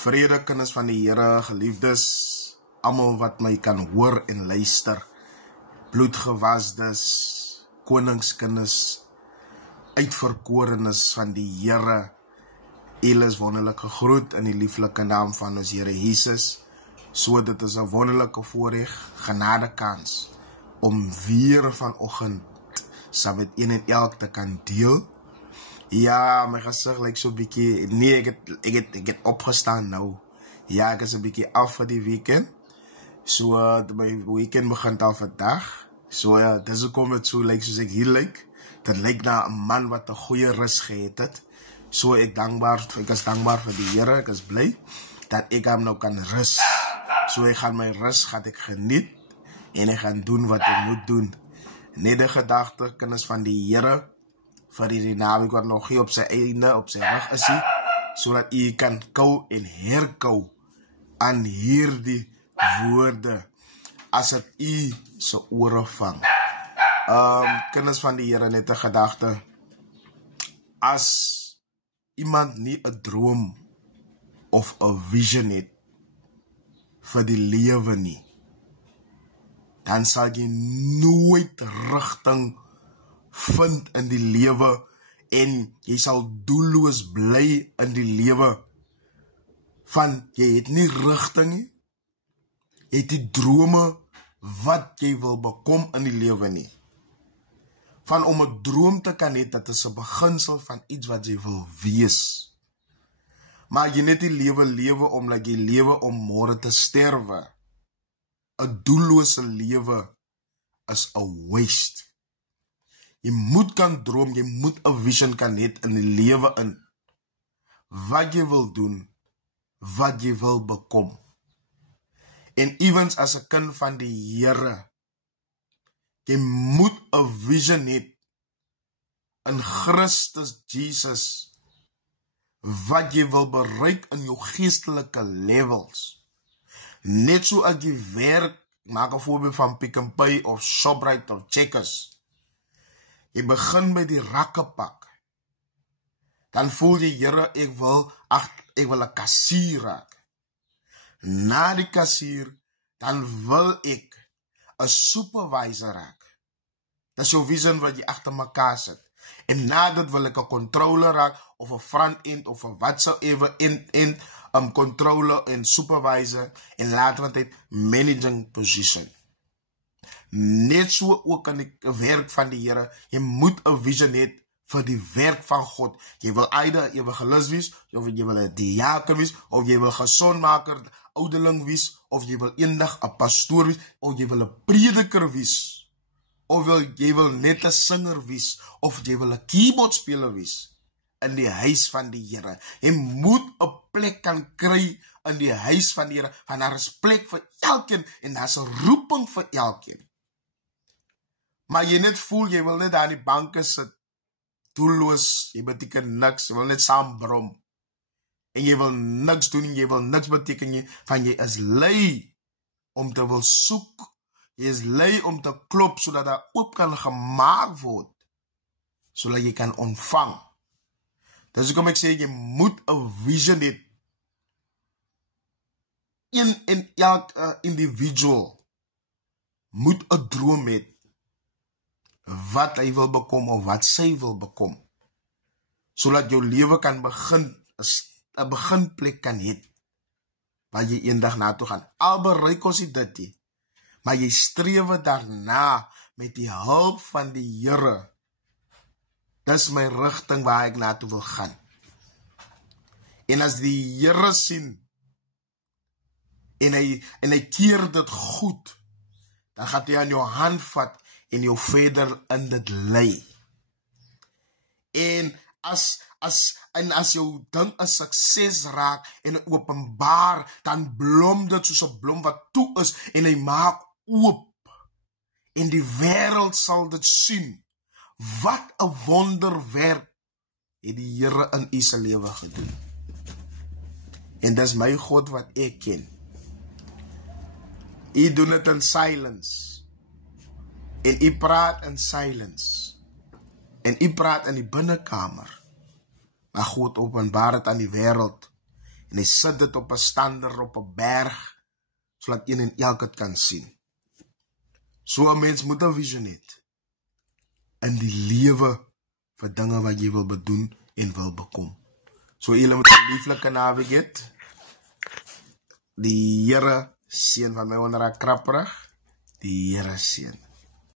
Vrede kinders van die Here, geliefdes, almal wat my kan hoor en luister, bloedgewasdes, koningskinders, uitverkorenes van die Here, julle is wonderlik gegroet in die lieflike naam van ons Here Jesus. So dit is 'n wonderlike voorreg, genadekans, om weer vanoggend saam met een en elk te kan deel. Ja, my gesig lyk so bietjie, nee, ek het opgestaan nou. Ja, ek is 'n bietjie af vir die weekend. So, my weekend begin al vandag. So, ja, dis hoekom dit so lyk soos ek hier lyk. Dit lyk na 'n man wat 'n goeie rus gehad het. So, ek is dankbaar vir die Here, ek is bly dat ek hom nou kan rus. So, ek gaan my rus, gaan ek geniet, en ek gaan doen wat ek moet doen. Net die gedagte, kinders van die Here, vir die naweek wat nog hier op sy einde, op sy rug is hy, sodat u kan kou en herkou aan hierdie woorde, as het u se ore vang. Kinders van die Here, net 'n gedagte, as iemand nie 'n droom of 'n vision het vir die lewe nie, dan sal jy nooit rigting vind in die lewe en jy sal doelloos bly in die lewe van jy het nie rigting nie, jy het die drome wat jy wil bekom in die lewe nie. Van om 'n droom te kan hê, dit is 'n beginsel van iets wat jy wil wees. Maar jy net die lewe omdat jy lewe om môre te sterwe. 'n doellose lewe is 'n waste. Jy moet kan droom, jy moet 'n vision kan hê in die lewe in. Wat jy wil doen, wat jy wil bekom. En evens as 'n kind van die Here, jy moet 'n vision hê in Christus Jesus, wat jy wil bereik in jou geestelike levels. Net so as jy werk, maak 'n voorbeeld van Pick n Pay of Shoprite of Checkers. Jy begin by die rakkepak. Dan voel jy, Here, ek wil 'n kassier raak. Na die kassier, dan wil ek 'n supervisor raak. Dis jou vision wat jy agter mekaar sit. En na dit wil ek 'n controller raak, of 'n front end, of 'n whatsoever end, controller en supervisor, en later wat het managing position. Net so ook aan die werk van die Here, jy moet 'n vision hê vir die werk van God. Jy wil either evangelis wees, of jy wil 'n diaken wees, of jy wil gesondmaker, ouderling wees, of jy wil eendag 'n pastoor wees, of jy wil 'n prediker wees, of jy wil net 'n singer wees, of jy wil 'n keyboardspeler wees in die huis van die Here. Jy moet 'n plek kan kry in die huis van die Here, want daar is plek vir elkeen, en daar is 'n roeping vir elkeen. Maar jy net voel, jy wil net daar aan die banke sit, doelloos, jy beteken niks, jy wil net saam brom, en jy wil niks doen, jy wil niks beteken nie, van jy is lui om te wil soek, jy is lui om te klop, sodat daar oop kan gemaak word, sodat jy kan ontvang. Dis hoekom ek sê, jy moet 'n vision hê. Een en elke individual moet 'n droom hê, wat hy wil bekom, of wat sy wil bekom, sodat jou lewe kan begin, 'n beginplek kan hê, waar jy eendag naartoe gaan. Al bereik ons dit nie, maar jy streef daarna, met die hulp van die Here. Dis my rigting waar ek naartoe wil gaan. En as die Here sien, en hy keer dit goed, dan gaat hy aan jou hand vat, en jou verder in dit lei. En as jou ding 'n sukses raak, en openbaar, dan blom dit soos 'n blom wat toe is, en hy maak oop, en die wêreld sal dit sien. Wat 'n wonderwerk het die Here in u se lewe gedoen. En dis my God wat ek ken. U doen dit in silence. En u praat in silence. En u praat in die binnekamer. Maar God openbaar het aan die wêreld. En hy sit dit op 'n stander, op 'n berg, sodat een en elk het kan sien. So 'n mens moet 'n vision hê in die lewe vir dinge wat jy wil bedoen en wil bekom. So julle moet 'n lieflike naweek hê. Die Here seën van my onder haar krapperig. Die Here seën.